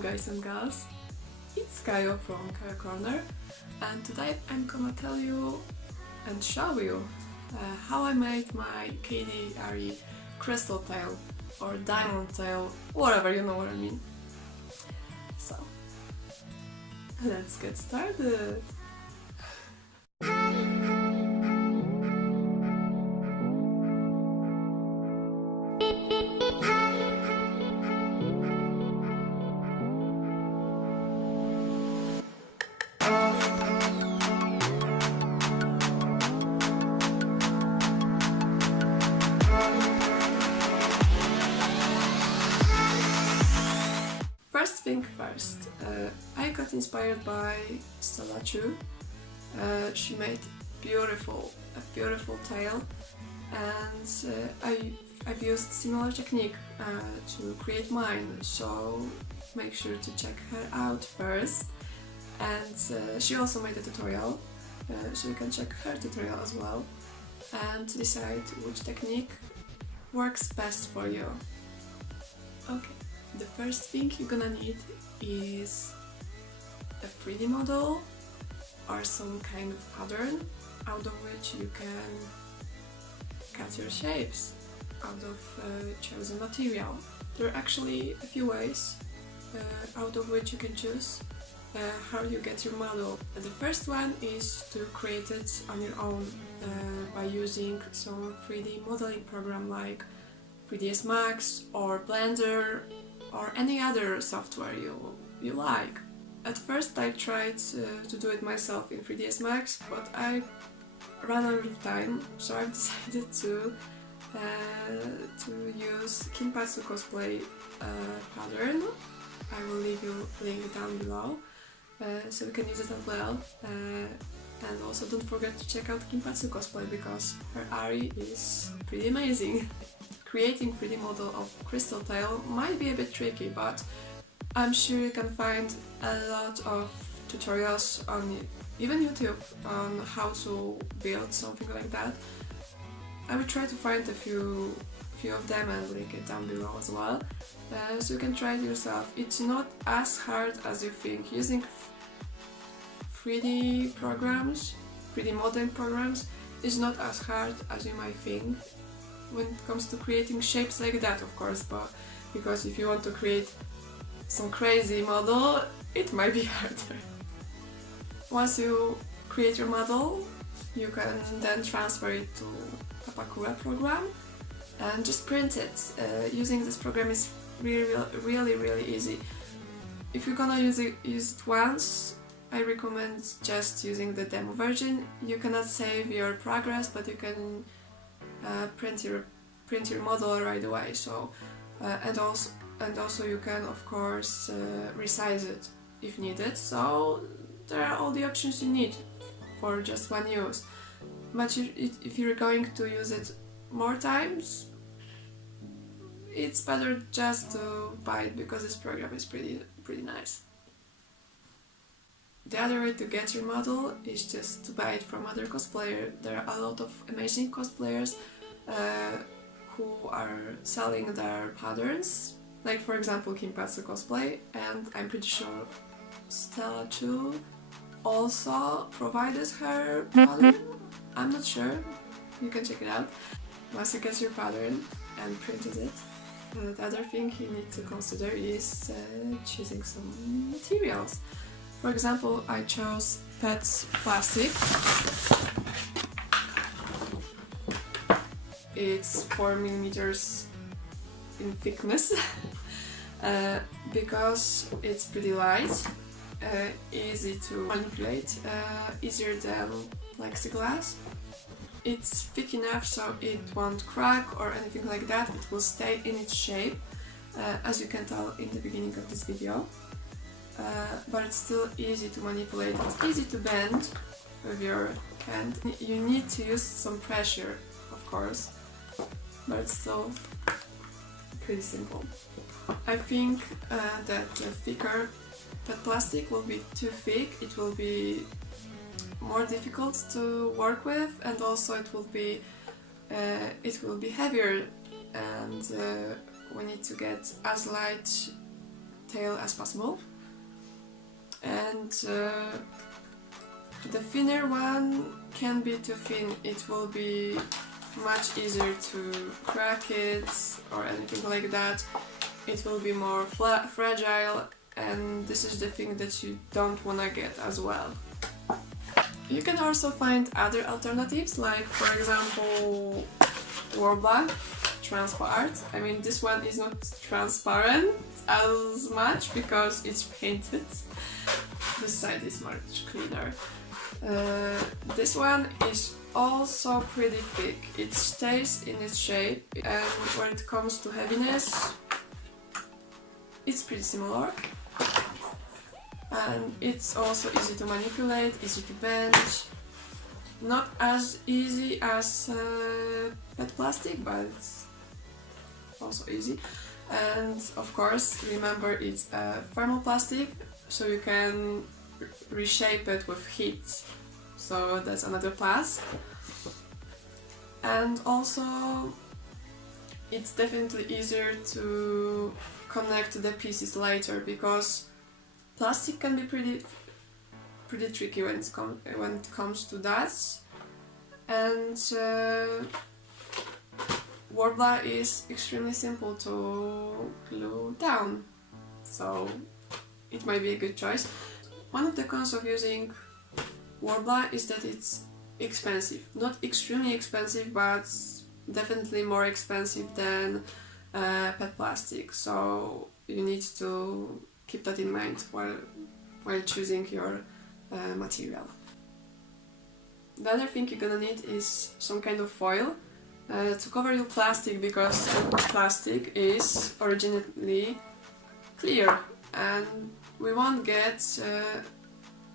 guys and girls, it's Kayo from Kayo Corner, and today I'm gonna tell you and show you how I made my KDA Ahri crystal tail or diamond tail, whatever, you know what I mean. So, let's get started! First thing first, I got inspired by Stella Chuu. She made a beautiful tail, and I've used similar technique to create mine, so make sure to check her out first. And she also made a tutorial, so you can check her tutorial as well, and to decide which technique works best for you. Okay. The first thing you're gonna need is a 3D model or some kind of pattern out of which you can cut your shapes out of chosen material. There are actually a few ways out of which you can choose how you get your model. The first one is to create it on your own by using some 3D modeling program like 3ds Max or Blender or any other software you like. At first I tried to do it myself in 3ds Max, but I ran out of time, so I've decided to use Kinpatsu Cosplay pattern. I will leave you a link down below, so you can use it as well. And also don't forget to check out Kinpatsu Cosplay because her Ahri is pretty amazing. Creating 3D model of crystal tail might be a bit tricky, but I'm sure you can find a lot of tutorials on even YouTube on how to build something like that. I will try to find a few of them and link it down below as well, so you can try it yourself. It's not as hard as you think. Using 3D programs, 3D modeling programs, is not as hard as you might think when it comes to creating shapes like that, of course, but because if you want to create some crazy model, it might be harder. Once you create your model, you can then transfer it to Papakura program and just print it. Using this program is really easy. If you're gonna use it once, I recommend just using the demo version. You cannot save your progress, but you can print your model right away. So and also you can of course resize it if needed. So there are all the options you need for just one use. But if you're going to use it more times, it's better just to buy it because this program is pretty nice. The other way to get your model is just to buy it from other cosplayers. There are a lot of amazing cosplayers who are selling their patterns, like for example Kinpatsu Cosplay, and I'm pretty sure Stella Chuu also provided her pattern. I'm not sure, you can check it out. Once you get your pattern and printed it, the other thing you need to consider is choosing some materials. For example, I chose PET plastic. It's 4 millimeters in thickness because it's pretty light, easy to manipulate, easier than plexiglass. It's thick enough so it won't crack or anything like that. It will stay in its shape, as you can tell in the beginning of this video. But it's still easy to manipulate, it's easy to bend with your hand. You need to use some pressure, of course, but it's still pretty simple. I think that the thicker PET plastic will be too thick, it will be more difficult to work with, and also it will be heavier, and we need to get as light tail as possible. And the thinner one can be too thin, it will be much easier to crack it or anything like that. It will be more fragile, and this is the thing that you don't wanna get as well. You can also find other alternatives, like for example Worbla transparent. I mean, this one is not transparent as much because it's painted. This side is much cleaner. This one is also pretty thick. It stays in its shape, and when it comes to heaviness, it's pretty similar. And it's also easy to manipulate, easy to bend. Not as easy as PET plastic, but it's also easy. And of course, remember it's a thermoplastic, so you can reshape it with heat. So that's another plus. And also, it's definitely easier to connect the pieces later, because plastic can be pretty tricky when it comes to that. And Worbla is extremely simple to glue down, so it might be a good choice. One of the cons of using Worbla is that it's expensive. Not extremely expensive, but definitely more expensive than PET plastic, so you need to keep that in mind while choosing your material. The other thing you're gonna need is some kind of foil to cover your plastic, because plastic is originally clear and we won't get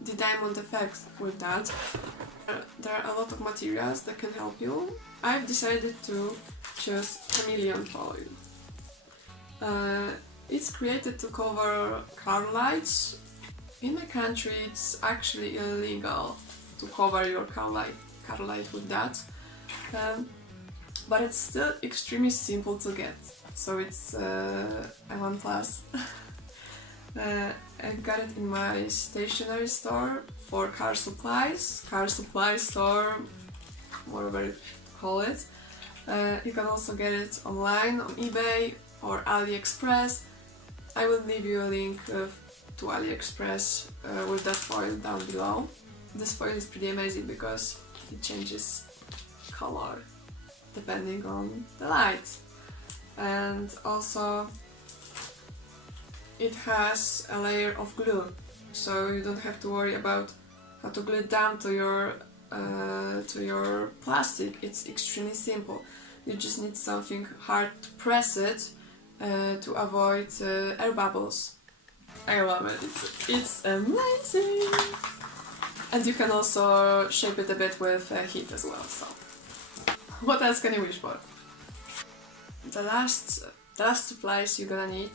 the diamond effect with that. There are a lot of materials that can help you. I've decided to choose Chameleon foil. It's created to cover car lights. In my country it's actually illegal to cover your car light with that, but it's still extremely simple to get, so it's a 1+. I got it in my stationery store for car supply store, whatever you call it. You can also get it online on eBay or AliExpress. I will leave you a link to AliExpress with that foil down below. This foil is pretty amazing because it changes color depending on the light, and also it has a layer of glue, so you don't have to worry about how to glue it down to your plastic. It's extremely simple. You just need something hard to press it to avoid air bubbles. I love it. It's amazing. And you can also shape it a bit with heat as well. So, what else can you wish for? The last supplies you're gonna need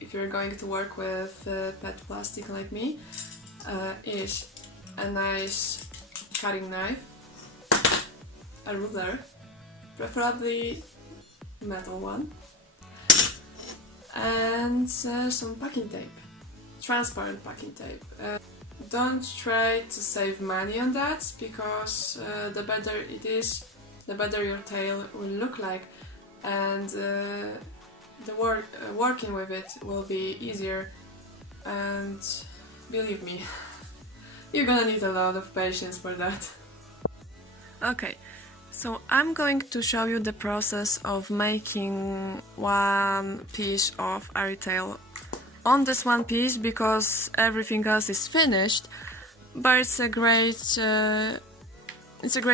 if you're going to work with PET plastic like me is a nice cutting knife, a ruler, preferably metal one, and some packing tape, transparent packing tape. Don't try to save money on that, because the better it is, the better your tail will look like, and working with it will be easier, and believe me, you're gonna need a lot of patience for that. Okay, so I'm going to show you the process of making one piece of Ahri tail on this one piece, because everything else is finished, but it's a great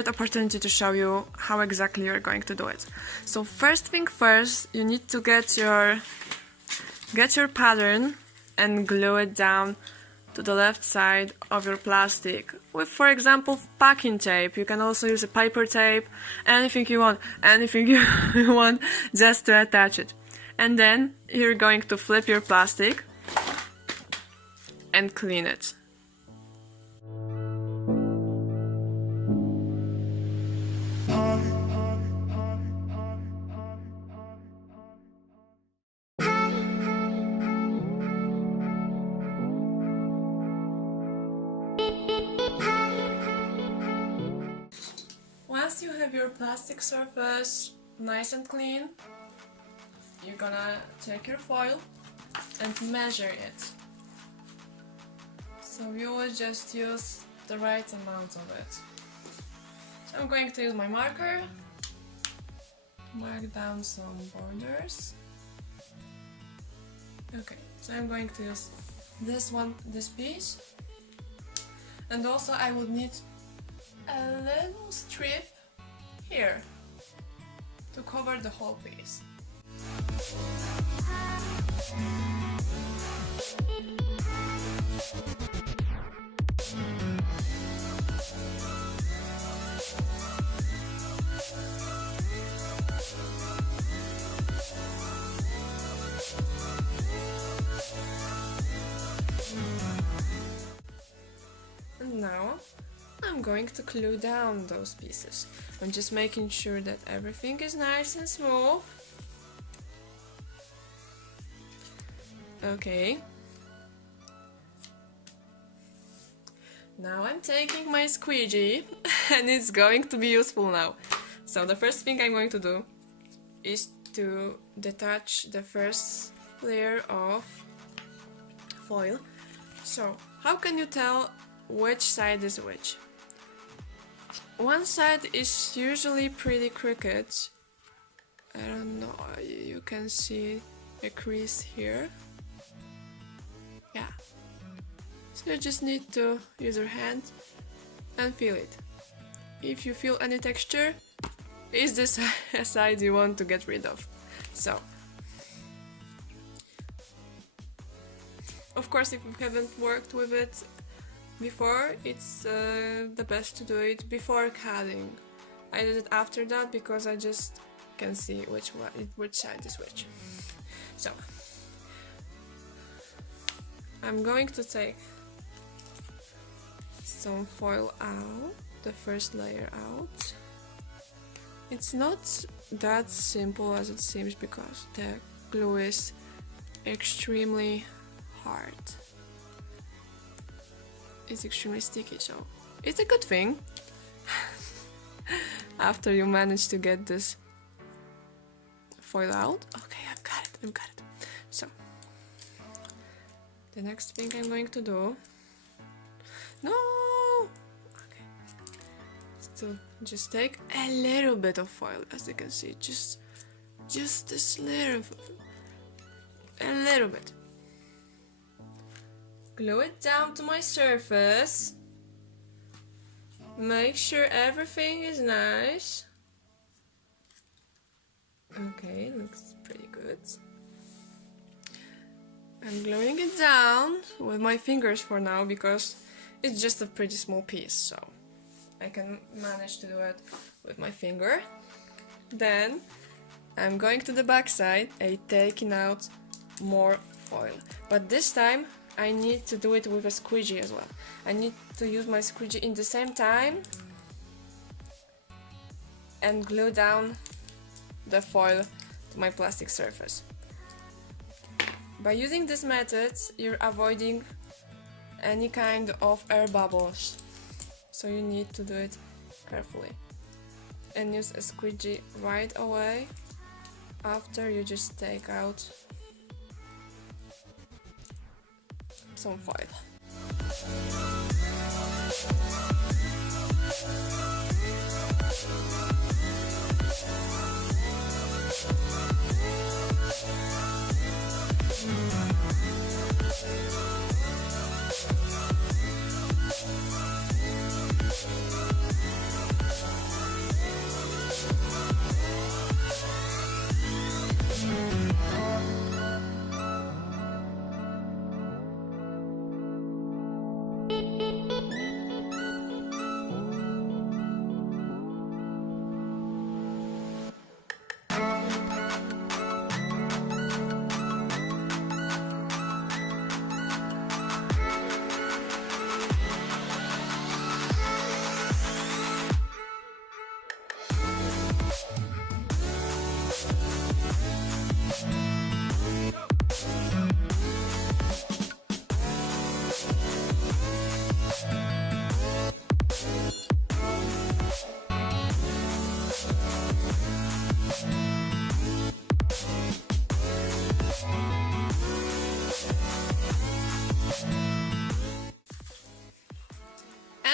opportunity to show you how exactly you're going to do it. So first thing first, you need to get your pattern and glue it down to the left side of your plastic with, for example, packing tape. You can also use a paper tape, anything you want just to attach it. And then you're going to flip your plastic and clean it. you have your plastic surface nice and clean, you're gonna take your foil and measure it. So you will just use the right amount of it. So I'm going to use my marker, mark down some borders. Okay, so I'm going to use this piece, and also I would need a little strip here to cover the whole piece. And now I'm going to glue down those pieces. I'm just making sure that everything is nice and smooth. Okay. Now I'm taking my squeegee and it's going to be useful now. So the first thing I'm going to do is to detach the first layer of foil. So how can you tell which side is which? One side is usually pretty crooked. I don't know, you can see a crease here. Yeah. So you just need to use your hand and feel it. If you feel any texture, it's this side you want to get rid of. So, of course, if you haven't worked with it before, it's the best to do it before cutting. I did it after that because I just can see which side is which. So, I'm going to take some foil out, the first layer out. It's not that simple as it seems because the glue is extremely hard. It's extremely sticky, so it's a good thing after you manage to get this foil out. Okay, I've got it. So the next thing I'm going to do, is to just take a little bit of foil, as you can see, just this little bit. Glue it down to my surface. Make sure everything is nice. Okay, looks pretty good. I'm gluing it down with my fingers for now because it's just a pretty small piece, so I can manage to do it with my finger. Then I'm going to the back side and taking out more foil, but this time I need to do it with a squeegee as well. I need to use my squeegee in the same time and glue down the foil to my plastic surface. By using this method, you're avoiding any kind of air bubbles, so you need to do it carefully and use a squeegee right away after you just take out some foil.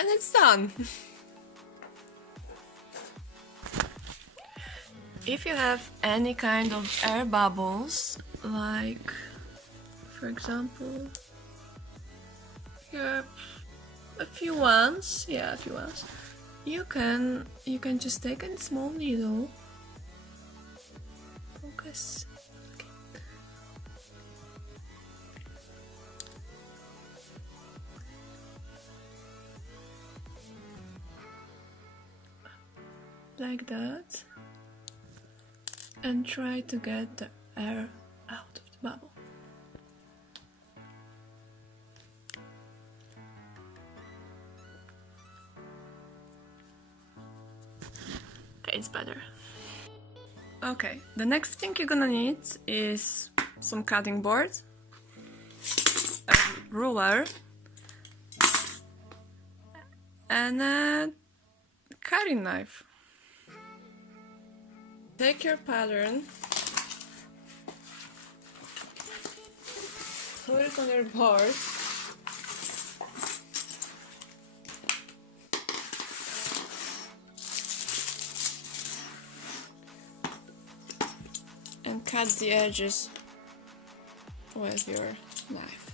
And it's done! If you have any kind of air bubbles, like, for example, here a few ones, you can just take a small needle, focus, okay. Like that, and try to get the air out of the bubble. Okay, it's better. Okay, the next thing you're gonna need is some cutting board, a ruler, and a cutting knife. Take your pattern, put it on your board, and cut the edges with your knife.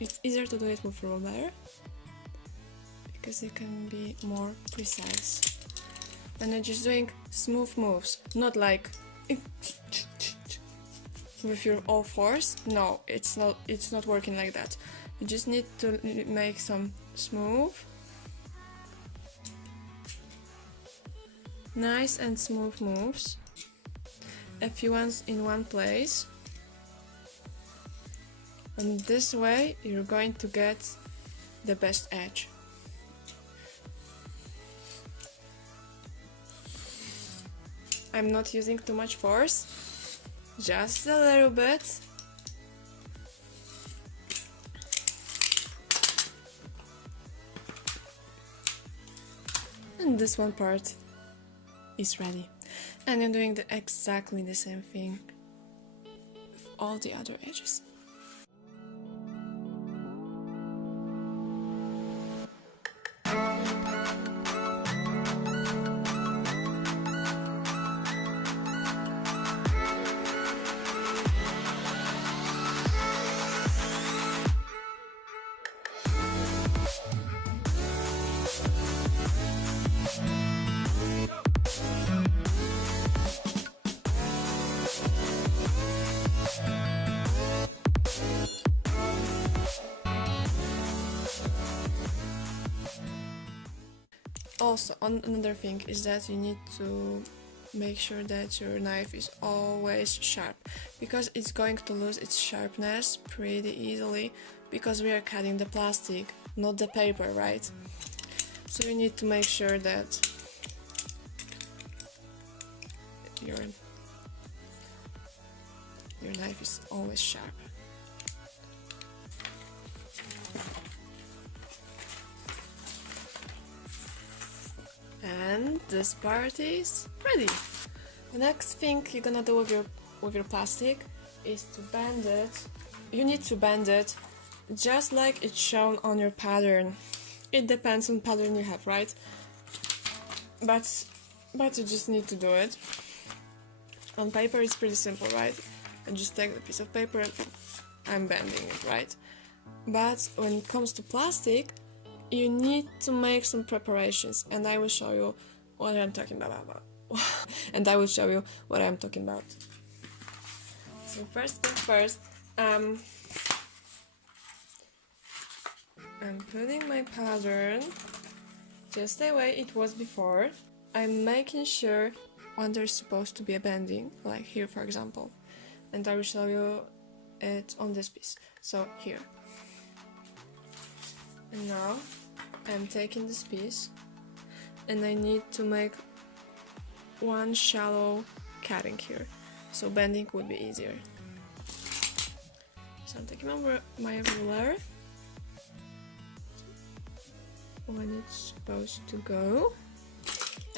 It's easier to do it with ruler because it can be more precise. And I'm just doing smooth moves, not like with your all force. No, it's not working like that. You just need to make some smooth, nice and smooth moves, a few ones in one place, and this way you're going to get the best edge. I'm not using too much force, just a little bit. And this one part is ready. And I'm doing exactly the same thing with all the other edges. Also, another thing is that you need to make sure that your knife is always sharp, because it's going to lose its sharpness pretty easily because we are cutting the plastic, not the paper, right? So you need to make sure that your knife is always sharp. And this part is ready. The next thing you're gonna do with your plastic is to bend it. You need to bend it just like it's shown on your pattern. It depends on pattern you have, right? But you just need to do it. On paper it's pretty simple, right? I just take the piece of paper and I'm bending it, right? But when it comes to plastic, you need to make some preparations, and I will show you what I'm talking about. And I will show you what I'm talking about. So first thing first, I'm putting my pattern just the way it was before. I'm making sure when there's supposed to be a bending, like here for example, and I will show you it on this piece. So here. And now I'm taking this piece and I need to make one shallow cutting here, so bending would be easier. So I'm taking my ruler when it's supposed to go.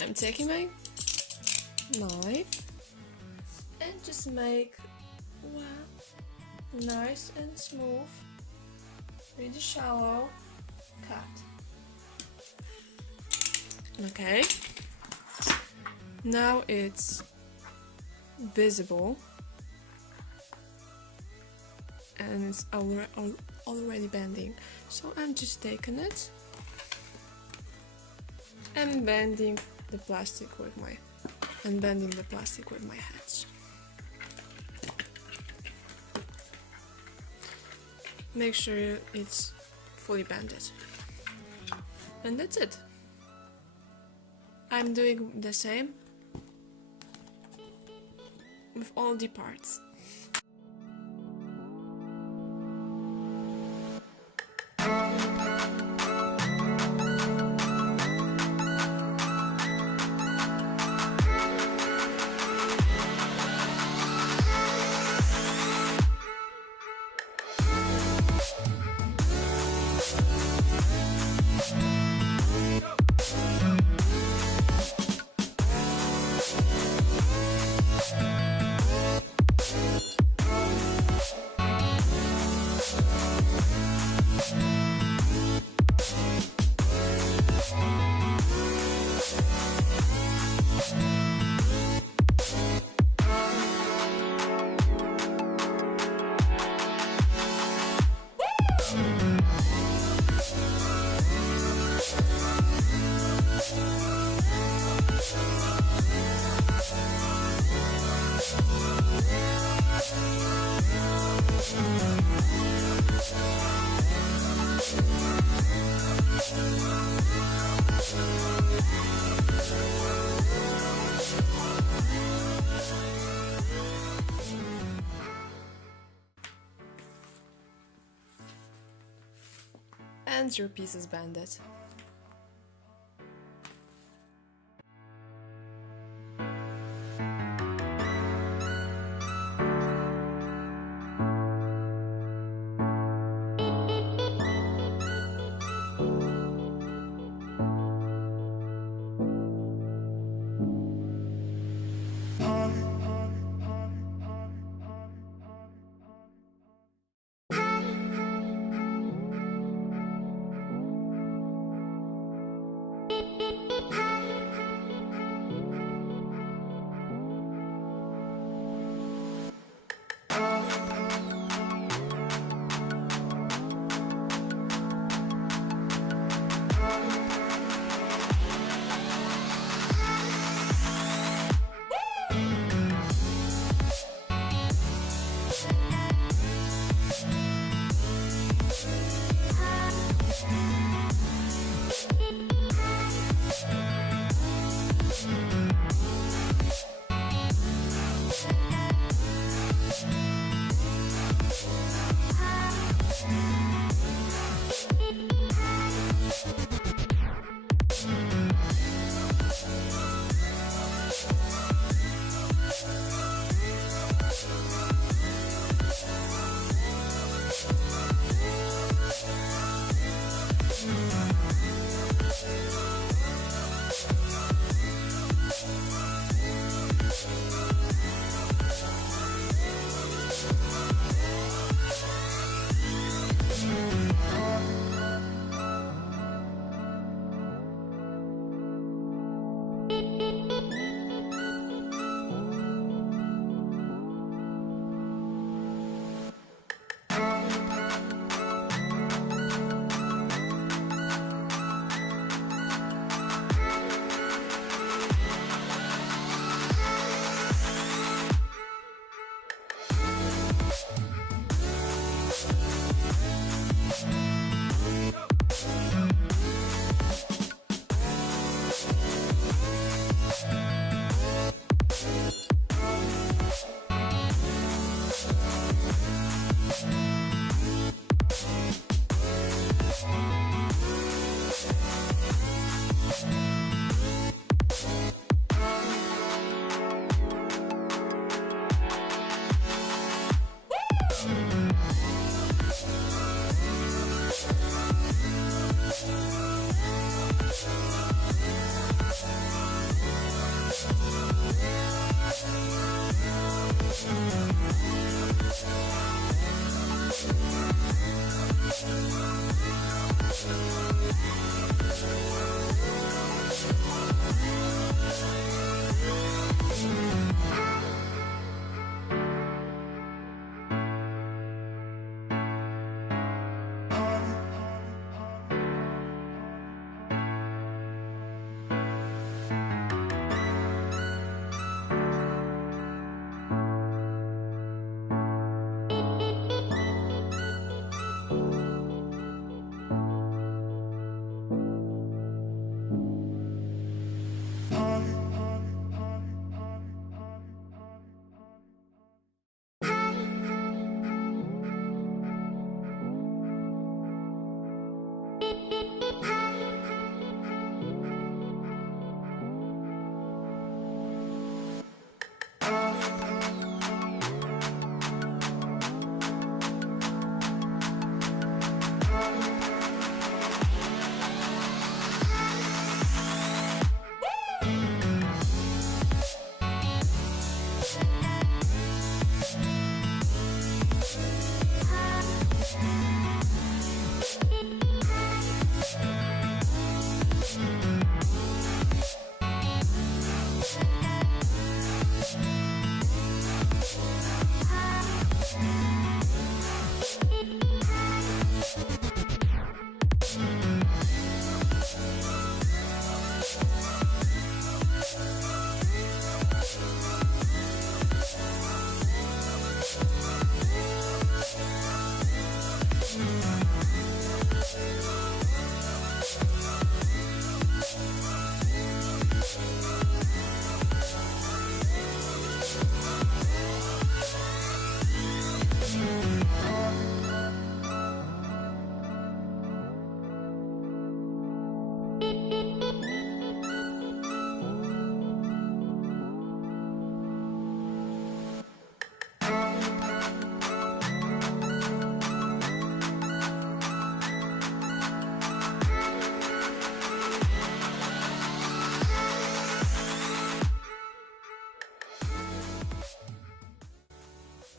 I'm taking my knife and just make one nice and smooth really shallow cut. Okay. Now it's visible and it's already bending. So I'm just taking it and bending the plastic with my hands. Make sure it's fully bended. And that's it. I'm doing the same with all the parts. And your piece is banded.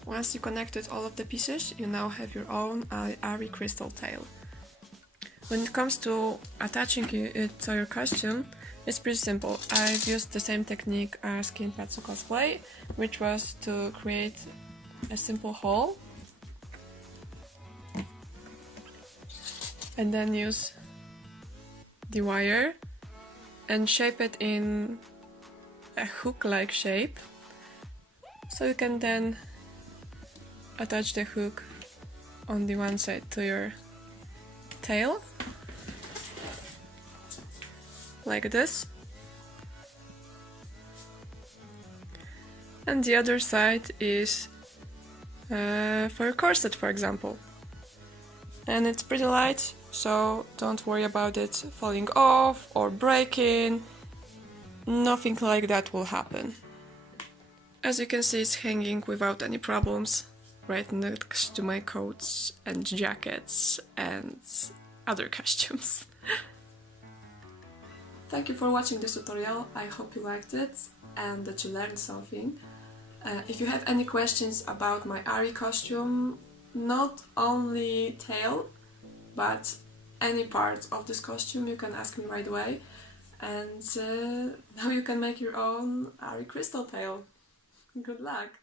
Once you connected all of the pieces, you now have your own Ahri crystal tail. When it comes to attaching it to your costume, it's pretty simple. I've used the same technique as Kinpatsu Cosplay, which was to create a simple hole and then use the wire and shape it in a hook-like shape, so you can then attach the hook on the one side to your tail, like this, and the other side is for a corset, for example. And it's pretty light, so don't worry about it falling off or breaking. Nothing like that will happen. As you can see, it's hanging without any problems right next to my coats and jackets and other costumes. Thank you for watching this tutorial. I hope you liked it and that you learned something. If you have any questions about my Ahri costume, not only tail, but any part of this costume, you can ask me right away. And now you can make your own Ahri crystal tail. Good luck!